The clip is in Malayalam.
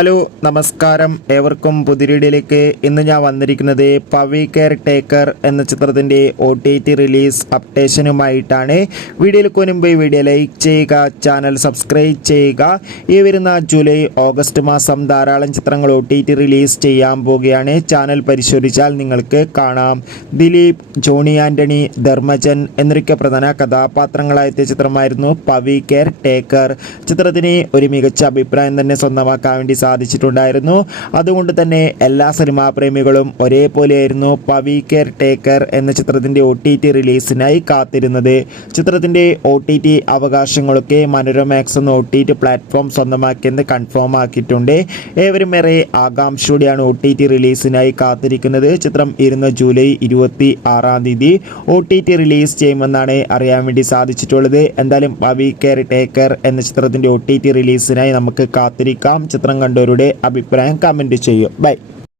ഹലോ നമസ്കാരം, ഏവർക്കും പുതിരീഡിലേക്ക്. ഇന്ന് ഞാൻ വന്നിരിക്കുന്നത് പവി കെയർ ടേക്കർ എന്ന ചിത്രത്തിൻ്റെ OTT റിലീസ് അപ്ഡേഷനുമായിട്ടാണ്. വീഡിയോയിലേക്ക് മുൻപ് വീഡിയോ ലൈക്ക് ചെയ്യുക, ചാനൽ സബ്സ്ക്രൈബ് ചെയ്യുക. ഈ വരുന്ന ജൂലൈ ഓഗസ്റ്റ് മാസം ധാരാളം ചിത്രങ്ങൾ OTT റിലീസ് ചെയ്യാൻ പോവുകയാണ്. ചാനൽ പരിശോധിച്ചാൽ നിങ്ങൾക്ക് കാണാം. ദിലീപ്, ജോണി ആൻ്റണി, ധർമ്മജൻ എന്നൊക്കെ പ്രധാന കഥാപാത്രങ്ങളായെത്തിയ ചിത്രമായിരുന്നു പവി കെയർ ടേക്കർ. ചിത്രത്തിന് ഒരു മികച്ച അഭിപ്രായം തന്നെ സ്വന്തമാക്കാൻ വേണ്ടി സാധിച്ചിട്ടുണ്ടായിരുന്നു. അതുകൊണ്ട് തന്നെ എല്ലാ സിനിമാ പ്രേമികളും ഒരേപോലെയായിരുന്നു പവി കെയർ ടേക്കർ എന്ന ചിത്രത്തിൻ്റെ OTT റിലീസിനായി കാത്തിരുന്നത്. ചിത്രത്തിൻ്റെ OTT അവകാശങ്ങളൊക്കെ മനോരമാക്സ് എന്ന OTT പ്ലാറ്റ്ഫോം സ്വന്തമാക്കിയെന്ന് കൺഫേം ആക്കിയിട്ടുണ്ട്. ഏവരും ഏറെ ആകാംക്ഷയോടെയാണ് OTT റിലീസിനായി കാത്തിരിക്കുന്നത്. ചിത്രം ജൂലൈ 26 OTT റിലീസ് ചെയ്യുമെന്നാണ് അറിയാൻ വേണ്ടി സാധിച്ചിട്ടുള്ളത്. എന്തായാലും പവി കെയർ ടേക്കർ എന്ന ചിത്രത്തിൻ്റെ OTT റിലീസിനായി നമുക്ക് കാത്തിരിക്കാം. ചിത്രം കണ്ടവരുടെ അഭിപ്രായം കമൻറ്റ് ചെയ്യും. ബൈ.